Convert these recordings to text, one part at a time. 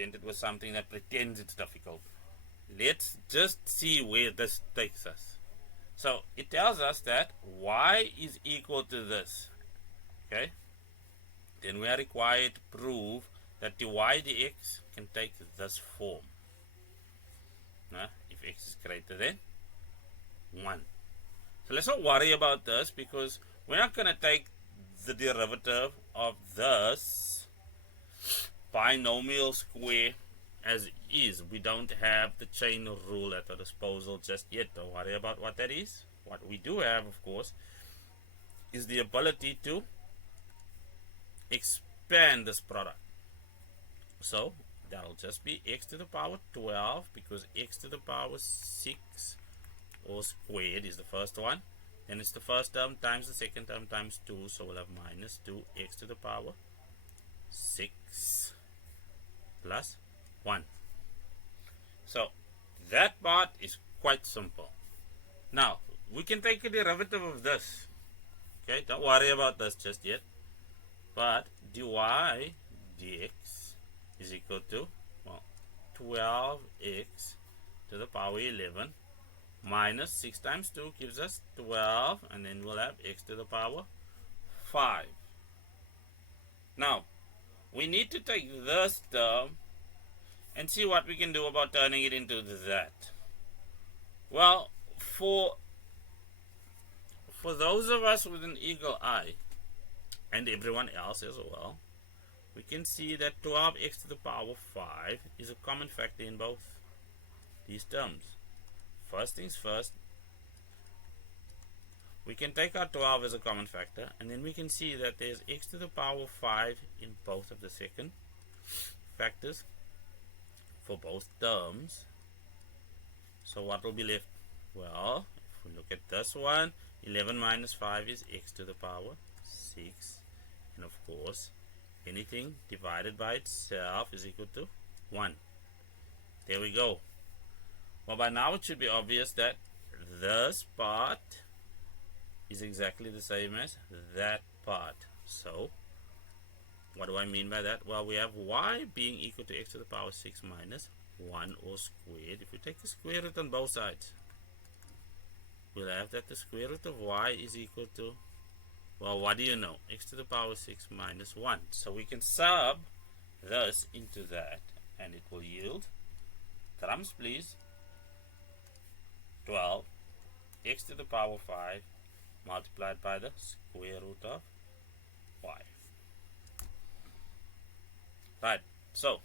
presented with something that pretends it's difficult. Let's just see where this takes us. So it tells us that y is equal to this. Okay? Then we are required to prove that dy dx can take this form. If x is greater than 1. So let's not worry about this, because we're not going to take the derivative of this binomial square as is. We don't have the chain rule at our disposal just yet. Don't worry about what that is. What we do have, of course, is the ability to expand this product. So that'll just be x to the power 12, because x to the power 6 all squared is the first one. Then it's the first term times the second term times 2, so we'll have minus 2x to the power 6 plus 1. So that part is quite simple. Now we can take a derivative of this. Okay, don't worry about this just yet. But dy dx is equal to, well, 12x to the power 11 minus 6 times 2 gives us 12, and then we'll have x to the power 5. Now we need to take this term and see what we can do about turning it into that. Well, for those of us with an eagle eye, and everyone else as well, we can see that 12x to the power 5 is a common factor in both these terms. First things first, we can take our 12 as a common factor, and then we can see that there's x to the power 5 in both of the second factors for both terms. So what will be left? Well, if we look at this one, 11 minus 5 is x to the power 6, and of course anything divided by itself is equal to 1. There we go. Well, by now it should be obvious that this part is exactly the same as that part. So what do I mean by that? Well, we have y being equal to x to the power 6 minus 1 all squared. If we take the square root on both sides, we'll have that the square root of y is equal to, well, what do you know? X to the power 6 minus 1. So we can sub this into that, and it will yield, drums please, 12 x to the power 5 multiplied by the square root of y. Right, so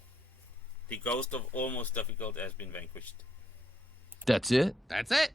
the ghost of almost difficult has been vanquished. That's it? That's it.